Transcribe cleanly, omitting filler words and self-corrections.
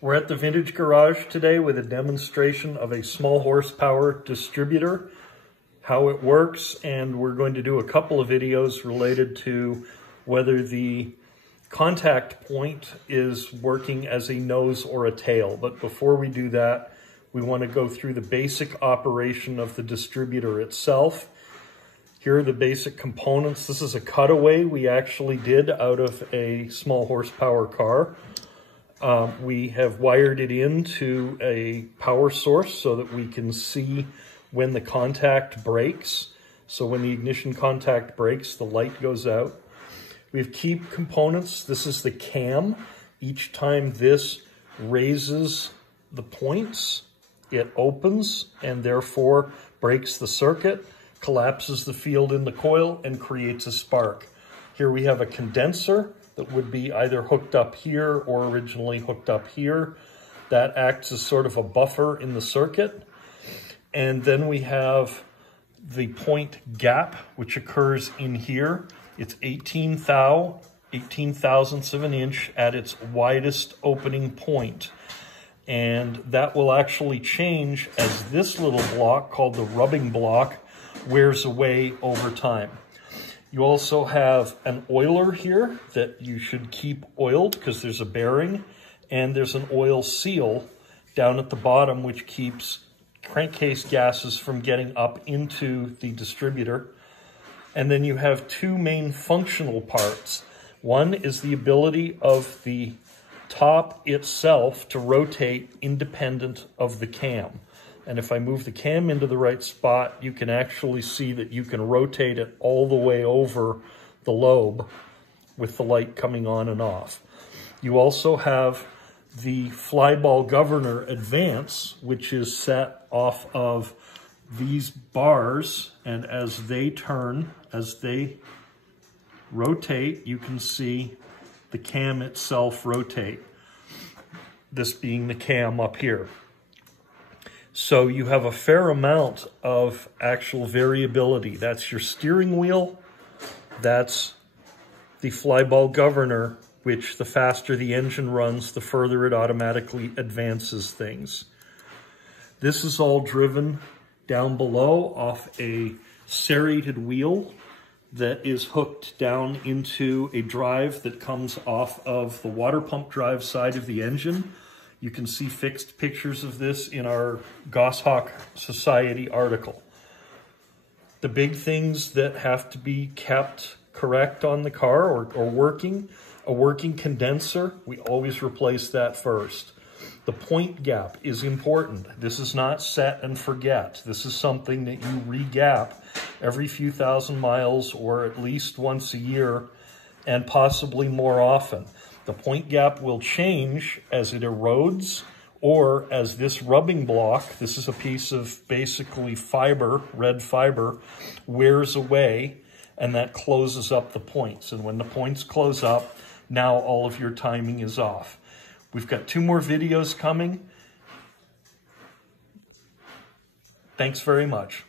We're at the Vintage Garage today with a demonstration of a small horsepower distributor, how it works, and we're going to do a couple of videos related to whether the contact point is working as a nose or a tail. But before we do that, we want to go through the basic operation of the distributor itself. Here are the basic components. This is a cutaway we actually did out of a small horsepower car. We have wired it into a power source so that we can see when the contact breaks. So when the ignition contact breaks, the light goes out. We have key components. This is the cam. Each time this raises the points, it opens and therefore breaks the circuit, collapses the field in the coil, and creates a spark. Here we have a condenser that would be either hooked up here or originally hooked up here. That acts as sort of a buffer in the circuit. And then we have the point gap, which occurs in here. It's 18 thousandths of an inch at its widest opening point. And that will actually change as this little block, called the rubbing block, wears away over time. You also have an oiler here that you should keep oiled because there's a bearing, and there's an oil seal down at the bottom which keeps crankcase gases from getting up into the distributor. And then you have two main functional parts. One is the ability of the top itself to rotate independent of the cam. And if I move the cam into the right spot, you can actually see that you can rotate it all the way over the lobe with the light coming on and off. You also have the flyball governor advance, which is set off of these bars, and as they turn, as they rotate, you can see the cam itself rotate, this being the cam up here. So you have a fair amount of actual variability. That's your steering wheel, that's the flyball governor, which the faster the engine runs, the further it automatically advances things. This is all driven down below off a serrated wheel that is hooked down into a drive that comes off of the water pump drive side of the engine. You can see fixed pictures of this in our Goshawk Society article. The big things that have to be kept correct on the car or working, a working condenser, we always replace that first. The point gap is important. This is not set and forget. This is something that you re-gap every few thousand miles or at least once a year and possibly more often. The point gap will change as it erodes or as this rubbing block, this is a piece of basically fiber, red fiber, wears away, and that closes up the points. And when the points close up, now all of your timing is off. We've got 2 more videos coming. Thanks very much.